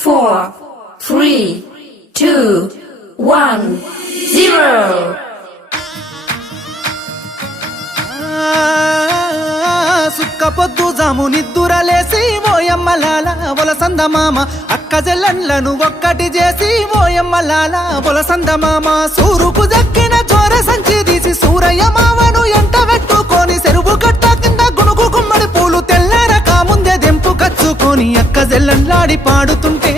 4, 3, 2, 1, 0. సుక్క పొద్దు జాము నిద్దురలేసి ఓయమ్మలాల వలసంద మామ అక్క జెల్లన్లను ఒక్కటి చేసి ఓయమ్మలాల వలసంద మామ సూరుకు దక్కిన చోర సంచి తీసి సూరయ్య మావను ఎంట పెట్టుకొని చెరువు కట్ట కింద గునుగు గుమ్మడి పూలు తెల్లారక ముందే దెంపు కచ్చుకొని అక్క జెల్లన్లాడి పాడుతుంటే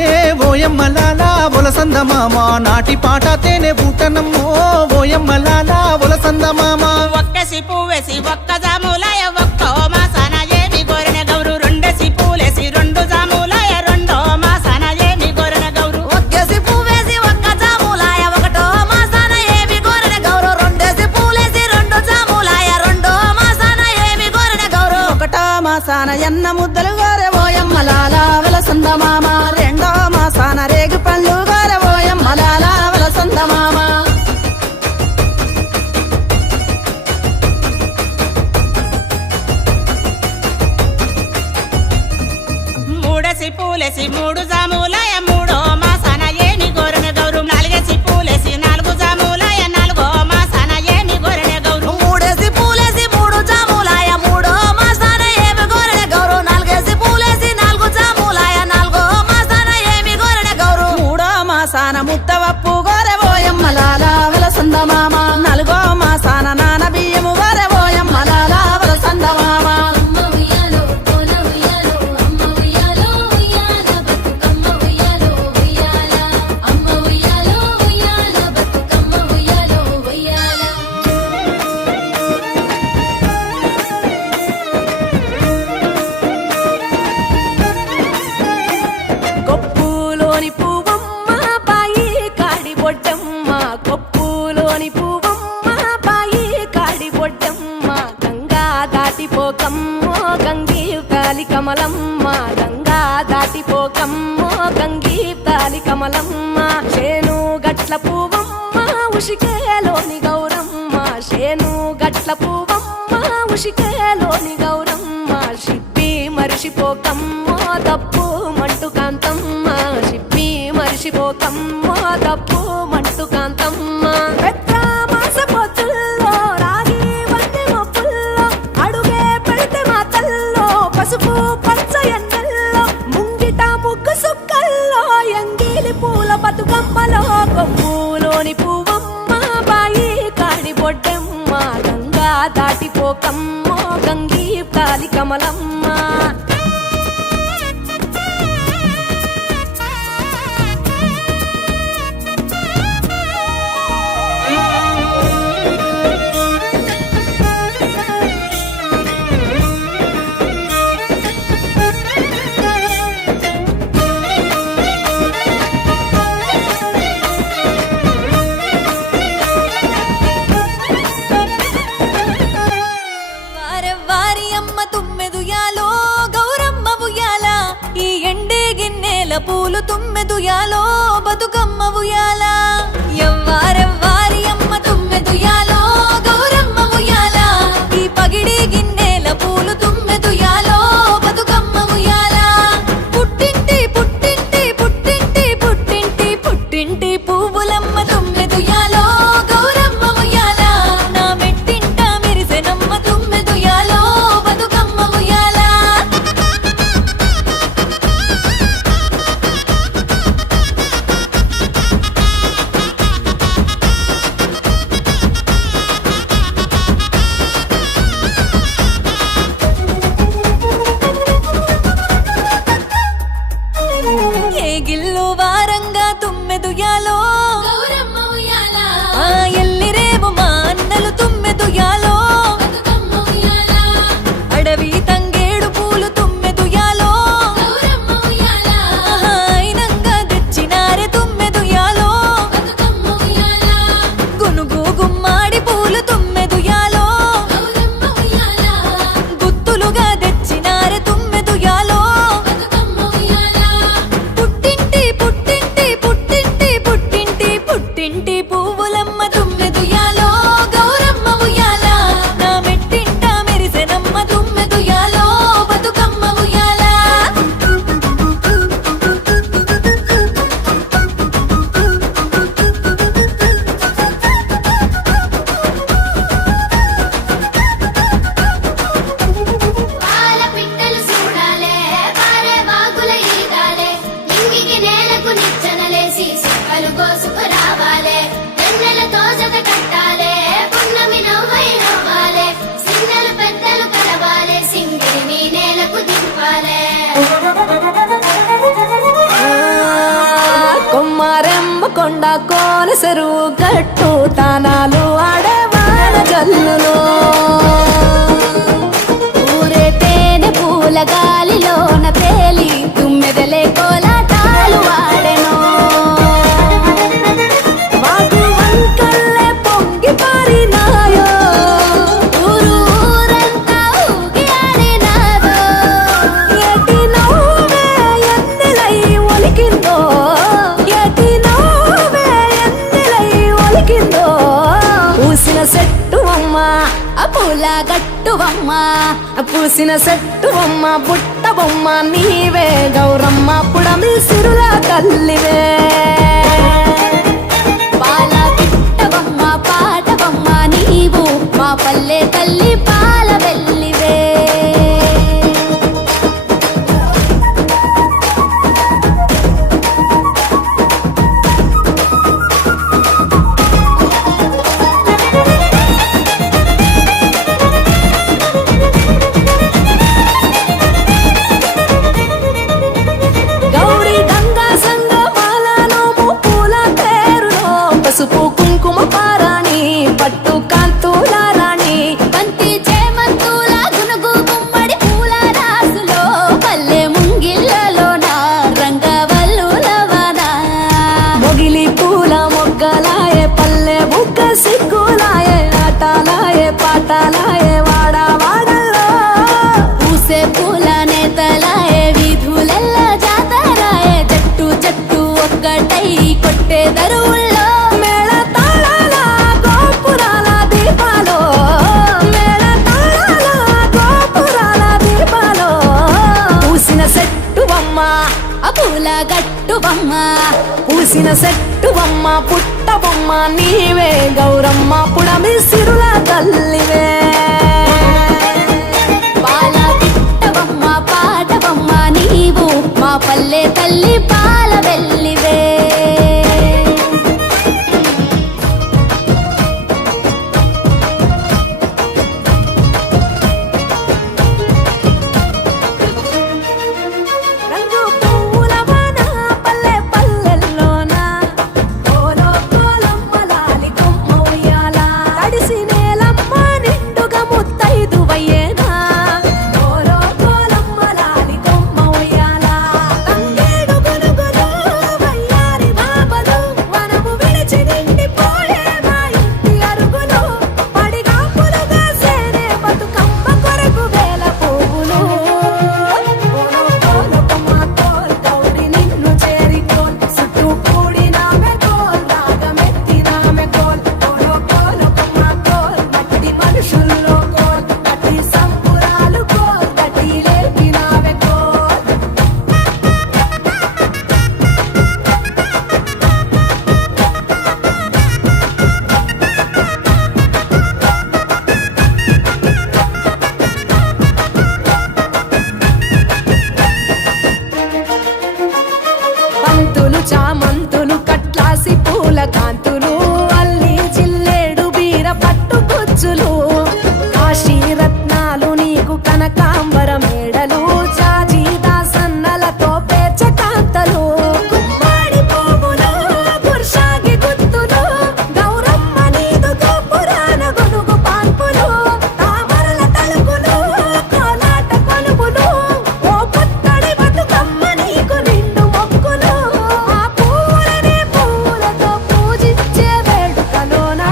ఓయమ్మలాల వలసంద మామ నాటి పాట తేనె బూటనమ్మో ఓయమ్మలాల వలసంద మామ ఒక్కసి పువ్వేసి ఒక్క జాములాయ ఒక్కో మాసాన ఏమి గోరెన గౌరు రెండేసి పూలేసి రెండు జాములాయ రెండో మాసాన ఏమి గోరెన గౌరు ఒక్కేసి పువ్వేసి ఒక్క జాములాయ ఒకటో మాసాన ఏమి గోరెన గౌరు రెండేసి పూలేసి రెండు జాములాయ రెండో మాసాన ఏమి గోరెన గౌరు ఒకటో మాసాన ఎన్న ముద్దలు గోరె ఓయమ్మలాల వలసంద మామ రెండో మాసాన రేగు పళ్ళు గోరె ఓయమ్మలాల వలసంద మామ మూడేసి పూలేసి మూడు జాములాయ మూడో మాసాన ఏమి గోరెన గౌరు నాలుగేసి పూలేసి నాలుగు జాములాయ నాలుగో మాసాన ఏమి గోరెన గౌరు మూడేసి పూలేసి మూడు జాములాయ మూడో మాసాన ఏమి గోరెన గౌరు నాలుగేసి పూలేసి నాలుగు జాములాయ నాలుగో మాసాన ఏమి గోరెన గౌరు మూడో మాసాన ముత్తవప్పు గోరె ఓయమ్మలాల వలసంద మామ నాలుగో మాసాన నాన బియ్యము గోరె ఓయమ్మలాల వలసంద మామ కొప్పులోని పువ్వమ్మ బాయి కాడి బొడ్డమ్మ కొప్పులోని పువ్వమ్మ బాయి కాడి బొడ్డమ్మ గంగా దాటిపోకమ్మో గంగీ తాలి కమలమ్మ గంగా దాటిపోకమ్మో గంగీ తాలి కమలమ్మ శేను గట్ల పువ్వమ్మ ఉషికేలోని గౌరమ్మ శేను గట్ల పువ్వమ్మ ఉషికేలోని గౌరమ్మ షిప్పి మరిషిపోకమ్మో దప్పు మంటు కాంతమ్మ షిప్పి మరిషిపోకమ్మో దప్పు మంటు కాంతమ్మ పెద్ద మాస పొత్తుల్లో రాగి వన్నె మొప్పుల్లో అడుగే పెడితే మా తల్లో పసుపు పచ్చ ఎన్నెల్లో ముంగిట ముగ్గు సుక్కల్లో ఎంగిలి పూల బతుకమ్మలో కొమ్ములోని పువ్వమ్మ బాయి కాడి బొడ్డమ్మ గంగా దాటిపోకమ్మో గంగీ తాలి కమలమ్మ వారి అమ్మ తుమ్మెదుయాలో గౌరమ్మ ఉయ్యాల ఈ ఎండే గిన్నెల పూలు తుమ్మెదుయాలో బతుకమ్మ ఉయ్యాల ఎవ్వారెవ్వారి అమ్మ తుమ్మెదుయాలో గౌరమ్మ ఉయ్యాల ఈ పగిడి గిన్నెల పూలు తుమ్మెదుయాలో బతుకమ్మ ఉయ్యాల పుట్టింటి పుట్టింటి పుట్టింటి పుట్టింటి పుట్టింటి పువ్వులమ్మ తుమ్మెదుయాలో గౌరమ్మ ఉయ్యాల నా మెట్టింట మెరిసెనమ్మ తుమ్మెదుయాలో బతుకమ్మ ఉయ్యాల కొండ కోన చెరువు గట్టు తానాలు ఆడే వాన జల్లులో ఊరే తేనె పూల గాలిలోన తేలి తుమ్మెదలే కోలాటాలు ఆడెను మాకు వంకల్లే పొంగి పారినాయో ఊరు ఊరంతా ఊగి ఆడినాదో ఎటి నవ్వే ఎన్నెలై ఒలికిందో ఎటి నవ్వే ఎన్నెలై ఒలికిందో పూసిన చెట్టు అమ్మ ఆ పూల గట్టు బొమ్మ పూసిన చెట్టు బొమ్మ బుట్ట బొమ్మ నీవే గౌరమ్మ పుడమి సిరుల తల్లివే పాల పిట్ట బొమ్మ పాట బొమ్మ నీవు మా పల్లె తల్లి పాల వెల్లివే గౌరీ గంగా సంగ మాలనోము పూల పేరులో పసుపు కుంకుమ పారాణి పట్టు కాంతుల రాణి బంతి చేమంతుల గునుగు గుమ్మడి పూల రాసులో పల్లె ముంగిళ్ళలోన రంగవల్లులవన మొగిలి పూల మొగ్గలాయే పల్లె బుగ్గ సిగ్గులాయే ఆటలాయే పాటలాయే వాడ వాడల్లో పూసే పూల నేతలాయే వీధులెల్ల జాతరాయే జట్టు జట్టు ఒక్కటై కొట్టే దరువుల్లో మేళ తాళాల గోపురాల దీపాలో మేళ తాళాల గోపురాల దీపాలో పూసిన చెట్టు బొమ్మ ఆ పూల గట్టు బొమ్మ పూసిన చెట్టు బొమ్మ పుట్ట బొమ్మ నీవే గౌరమ్మ పుడమి సిరుల తల్లివే పాల పిట్ట బొమ్మ పాట బొమ్మ నీవు మా పల్లె తల్లి పాల వెల్లివే రంగు పువ్వుల వాన పల్లె పల్లెల్లోన కోలో కోలమ్మ లాలి కొమ్మ ఉయ్యాల తడిసి నేలమ్మ నిండుగా ముత్తైదు వయ్యేనా కోలో కోలమ్మ లాలి కొమ్మ ఉయ్యాల తంగేడు గునుగులు వయ్యారి బాబలు వనము విడిచి నిండిపోయే మా ఇంటి అరుగులు పడిగాపులుగా సేనే బతుకమ్మ కొరకు వేల పువ్వులు కోలో కోలమ్మ కోల్ గౌరి నిన్ను చేరికోల్ చుట్టూ కూడినామె కోల్ రాగమెత్తినామె కోల్ కోలో కోలమ్మ కోల్ మట్టి మనుషుల్లో కోల్ కట్టి సంపురాలు కోల్ కట్టి లేపినామె కోల్ బంతులు చామంతులు కట్లాసి పూల కాంతులు అల్లి జిల్లేడు బీర పట్టు గుచ్చులు కాశీ రత్నాలు నీకు కనకాంబర మేడలు జాజి దాసన్నలతో పేర్చ కాంతలు గుమ్మడి పువ్వులు గుర్షాగి గుత్తులు గౌరమ్మ నీదు గోపురాన గునుగు పాన్పులు తామరల తలుపులు కోలాట కొలుపులు ఓ పుత్తడి బతుకమ్మ నీకు నిండు మొక్కులు ఆ పూలనే పూలతో పూజించే వేడుకలోన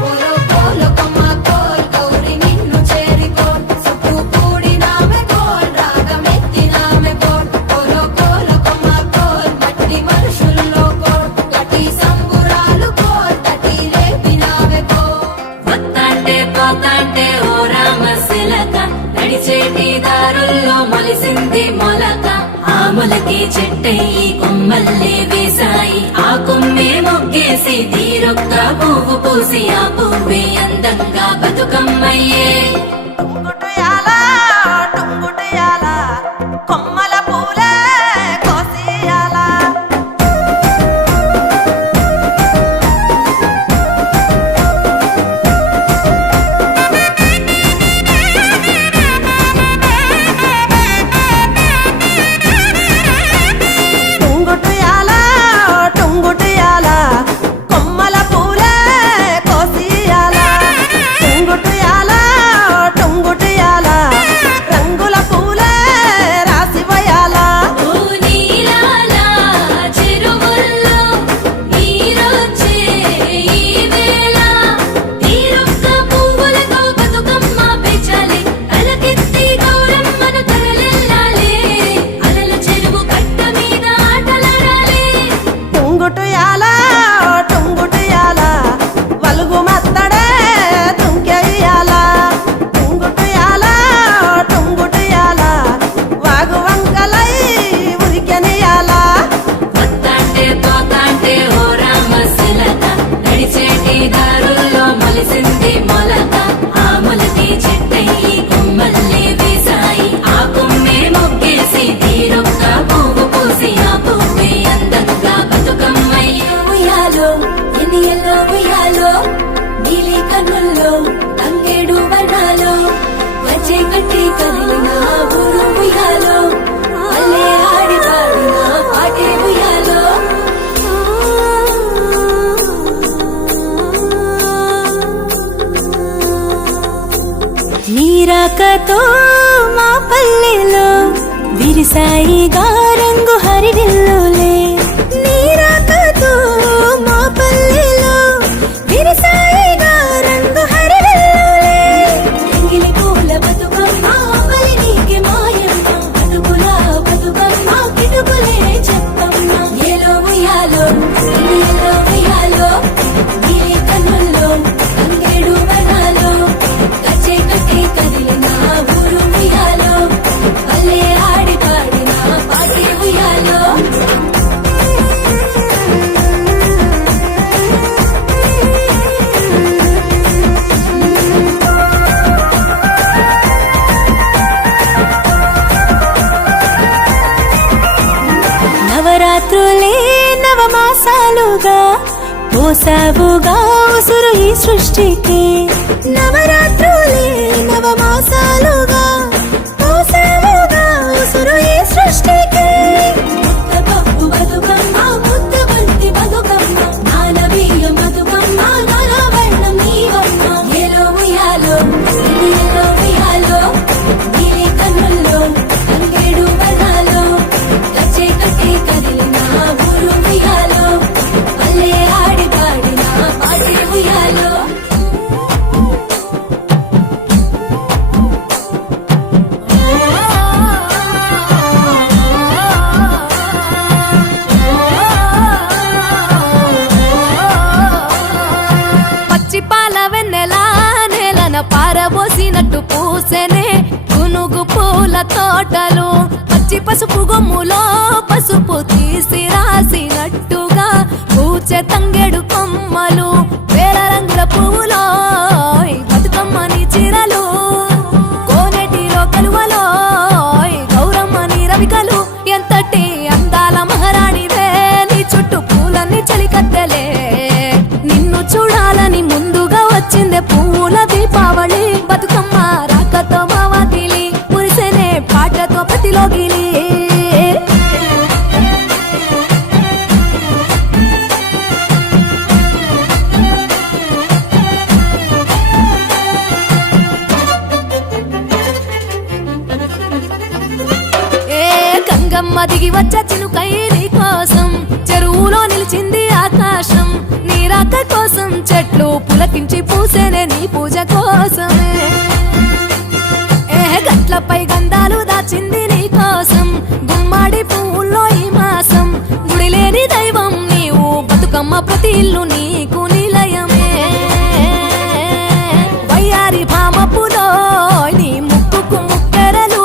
కోలో కోలకమ్మ కోల్ గౌరి నిన్ను చేరికోల్ చుట్టూ కూడినామె కోల్ రాగమెత్తినామె కోల్ కోలో కోలకమ్మ కోల్ మట్టి మనుషుల్లో కోల్ గట్టి సంబురాలు కోల్ తట్టి లేపినామె కోల్ వత్తాంటే పోతాంటే ఓ రామశిలక నడిచేటి దారుల్లో మొలిసింది మొలక ఆ మొలకే చెట్టయి కొమ్మల్లే వేసాయి ఆ కొమ్మే మొగ్గేసి తీరొక్క పువ్వు పూసి ఆ పువ్వే అందంగా బతుకమ్మయ్యే టుంగుటయాల టుంగుటయాల కొమ్మల పూలే కోసియాల టుంగుటయాల టుంగు కురిసాయిగా రంగు హరివిల్లులే నీరాకతో మా పల్లెలో విరిసాయిగా రంగు హరివిల్లులే ఎంగిలి పూల బతుకమ్మ బలినీకి మాయమ్మ బతుకుల బతుకమ్మ కిటుకులే చెప్పమ్మ ఏలో ఉయ్యాలో ఏలో ఉయ్యాలో గిలి కన్నుల్లో అంగేడు వనాలో కచ్చే కట్టే కదిలిన ఊరు ఉయ్యాలో పల్లె ఆడి పాడిన పాటి ఉయ్యాలో నవరాత్రులే నవమాసాలుగా పోసావుగా ఉసురు ఈ సృష్టికి నవరాత్రులే నవమాసాలుగా పోసావుగా ఉసురు ఈ సృష్టికి ముద్ద పప్పు బతుకమ్మ ముద్ద బంతి బతుకమ్మ నానబియ్యం బతుకమ్మ నానవర్ణం నీవమ్మ ఏలో ఉయ్యాలో ఏలో ఉయ్యాలో గిలి కన్నుల్లో అంగేడు వనాలో కచ్చే కట్టే కదిలిన ఊరు ఉయ్యాలో పల్లె ఆడి పాడిన పాటి ఉయ్యాలో పచ్చి పాల వెన్నెలా నేలన పారబోసినట్టు పూసెనే గునుగు పూల తోటలు పచ్చి పసుపు గొమ్ములో పసుపు తీసి రాసినట్టుగా పూచె తంగెడు కొమ్మలు వేల రంగుల పువ్వులో బతుకమ్మని చీరలు కోనేటిలో కలువలో గౌరమ్మని రవికలు ఎంతటి అందాల మహారాణివే నీ చుట్టూ పూలన్నీ చలికత్తెలే నిన్ను చూడాలని ముందుగా వచ్చిందే పువ్వుల దీపావళి బతుకమ్మ రాకతో మావాతిలి మురిసెనే పాటతో ప్రతిలోగిలి ఏ గంగమ్మ దిగి వచ్చ చినుకై నీ కోసం చెరువులో నిలిచింది ఆకాశం నీ రాక కోసం చెట్లు పులకించి పూసేనే నీ పూజ కోసమే ఏ గట్లపై గంధాలు దాచింది నీ కోసం గుమ్మాడి పువ్వుల్లో ఈ మాసం గుడిలేని దైవం నీవు బతుకమ్మ ప్రతి ఇల్లు నీకు నిలయమే వయ్యారి భామపులో నీ ముక్కుకు ముక్కెరలు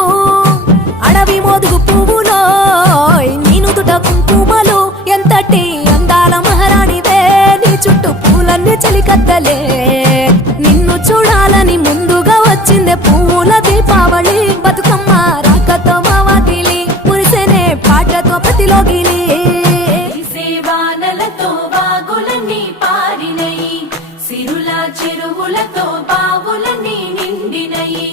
అడవి మోదుగు పువ్వులో నీ నుదుట కుంకుమలు ఎంతటి అందాల మహారాణివే నీ చుట్టూ పూలన్నీ చలికత్తలే నిన్ను చూడాలని ముందుగా వచ్చిందే పువ్వుల దీపావళి బతుకమ్మ రాకతో మావాతిలి మురిసెనే పాటతో ప్రతిలోగిలి సేవానలతో బాగులన్నీ పారినయి సిరుల చెరువులతో బావులన్నీ నిండినయి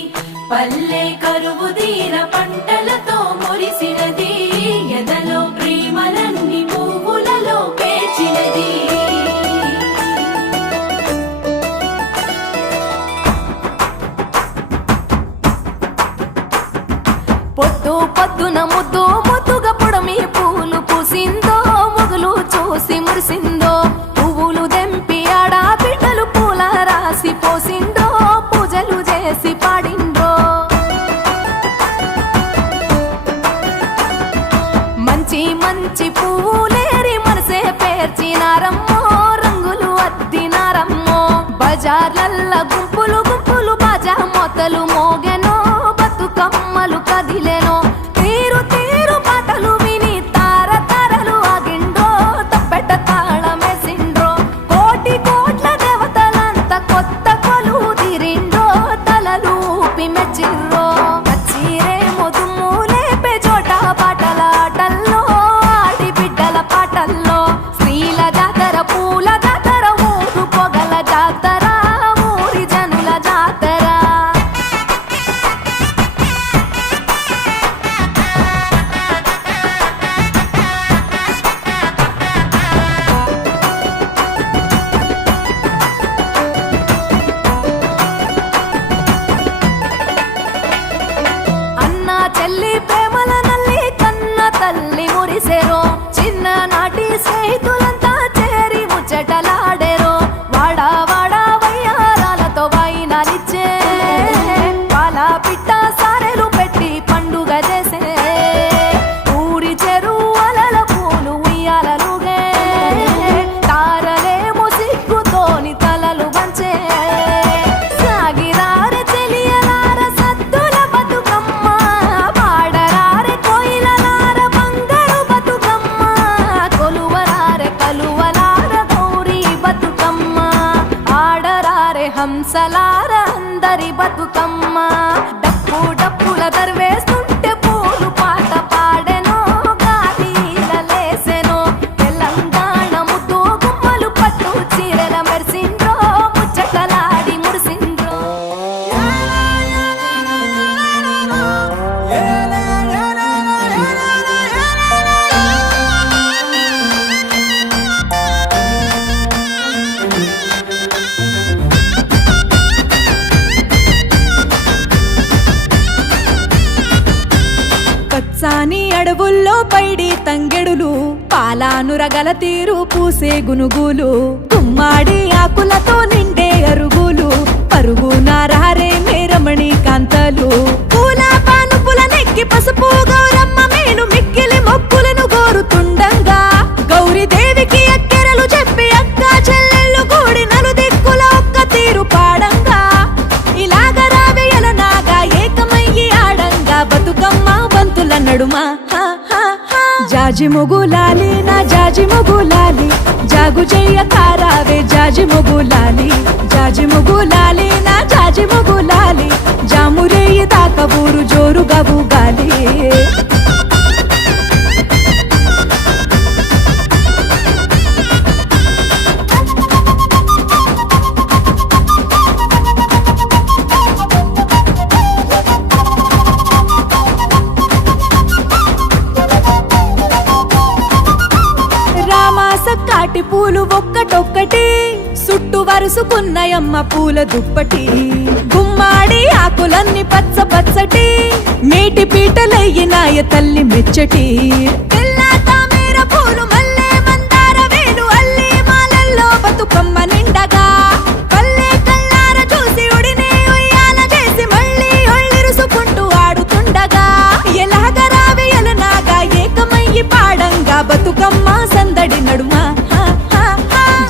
పల్లె కరువు తీర పంటలతో మురిసినది ఎదలో ప్రేమలన్నీ పువ్వులలో పేర్చినది పొద్దు పొద్దున ముద్దు ముద్దుగా పొడమి పూలు పూసిందో మొగులు చూసి మురిసిందో పువ్వులు దెంపి ఆడా బిడ్డలు పూల రాసి పోసిందో పూజలు చేసి పాడిందో మంచి మంచి పువ్వులేరి మనసే పేర్చినారమ్మో రంగులు అద్దినారమ్మో బజార్లల్ల గుంపులు గుంపులు బాజా మొతలు మోగెనో బతుకమ్మలు కదిలెనో తీరు తీరు పాటలు విని తార తారలు ఆగిండ్రో తప్పెట తాళమేసిండ్రో కోటి కోట్ల దేవతలంతా కొత్త కొలు తిరిండ్రో తలలు ఊపి మెచ్చిర్రో కచ్చిరే మొదుము లేపే చోట పాటల ఆటల్లో ఆడి బిడ్డల పాటల్లో స్త్రీల జాతర పూల జాతర ఊరు పొగల జాతర ఊరి జనుల జాతర అన్నా చెల్లి ప్రేమల నల్లి బాసలార అందరి బతుకమ్మ డప్పు డప్పుల దర్వేస్తుంటే పూలు పాట పాడెనో గాలిలలేసెనో తెలంగాణ ముద్దు గుమ్మలు పట్టు చీరల మెరిసిండ్రో ముచ్చటలాడి మురిసిండ్రో పచ్చాని అడవుల్లో పైడి తంగెడులు పాలానురగల తీరు పూసే గునుగులు గుమ్మాడి ఆకులతో నిండే అరుగులు పరుగు నారారే మేరమణి కాంతలు పూల పానుపుల నెక్కి పసుపు గౌరమ్మ మేను మిక్కిలి మొక్కులను గోరుతుండంగా గౌరీదేవికి అక్కెరలు చెప్పి అక్క చెల్లెళ్ళు కూడి నలుదిక్కుల ఒక్క తీరు పాడంగా ఇలాగ రావేయల నాగా ఏకమయ్యి ఆడంగా బతుకమ్మ బంతుల నడుమ జాజి మొగులాలి నా జాజి మొగులాలి జాగు చెయ్య కారావే జాజి మొగులాలి జాజి మొగులాలి నా జాజి మొగులాలి జామురేయి దాకా ఊరు జోరుగా ఊగాలి కాటి పూలు ఒక్కటొక్కటి సుట్టు వరుసుకున్నాయమ్మ పూల దుప్పటి గుమ్మాడి ఆకులన్నీ పచ్చ పచ్చటి మేటి పీటలయ్యినాయ తల్లి మెచ్చటి తెల్ల తామేర పూలు మల్లె మందార వేలు అల్లి మాలల్లో బతుకమ్మ నిండగా పల్లె కల్లార చూసి ఉడినే ఉయ్యాల చేసి మళ్ళీ ఒళ్ళిరుసుకుంటూ ఆడుతుండగా ఎలాగ రావేయల నాగా ఏకమయ్యి పాడంగా బతుకమ్మ సందడి నడుమ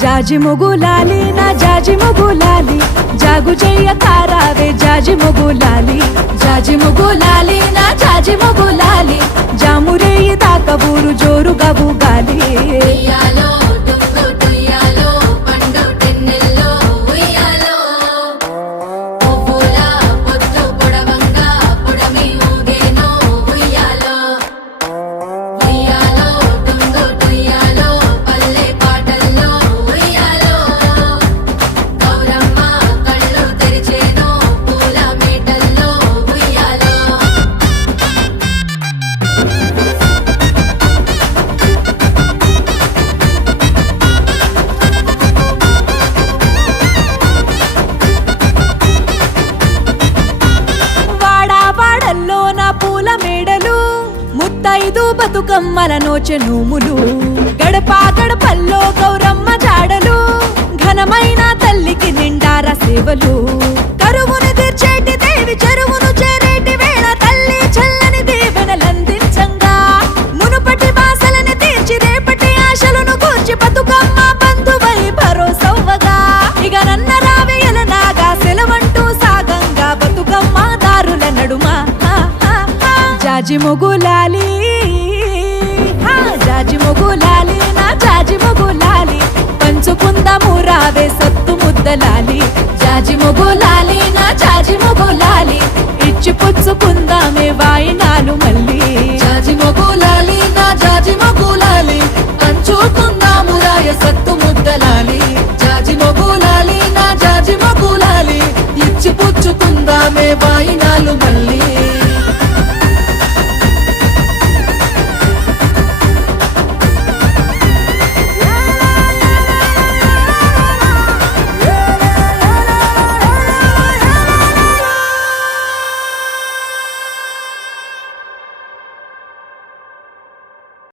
జాజి మొగులాలి నా జాజి మొగులాలి జాగు చెయ్య కారావే జాజి మొగులాలి జాజి మొగులాలి నా జాజి మొగులాలి జామురేయి దాకా ఊరు జోరుగా ఊగాలి ఉయ్యాలో టుంగు టుయ్యాలో పండు టెన్నెల్లో ఉయ్యాలో పువ్వుల పొత్తు పొడవంగా పొడమి ఊగేనో ఉయ్యాలో ఉయ్యాలో టుంగు టుయ్యాలో పల్లె పాటల్లో ఉయ్యాలో గౌరమ్మ కళ్ళు తెరిచేనో పూల మేటల్లో ఉయ్యాలో వాడావాడల్లో నా పూల మేడలు ముత్తైదు బతుకమ్మల నోచె నూములు గడప గడపల్లో గౌరమ్మ జాడలు ఘనమైన తల్లికి నిండార సేవలు కరువును తీర్చేటి దేవి చెరువును చేరేటి వేళ తల్లి చల్లని దీవెనలందించంగా మునుపటి బాసలని తీర్చి రేపటి ఆశలను కూర్చి బతుకమ్మ బంధువై భరోసవ్వగా ఇక నన్న రావేయల నాగా సెలవంటూ సాగంగా బతుకమ్మ దారుల నడుమ జాజి మొగులాలి జాజి మొగులాలి నా జాజి మొగులాలి పంచుకుందాము రావే సత్తు ముద్దలాలి జాజి మొగులాలి నా జాజి మొగులాలి ఇచ్చి పుచ్చుకుందామే వాయిని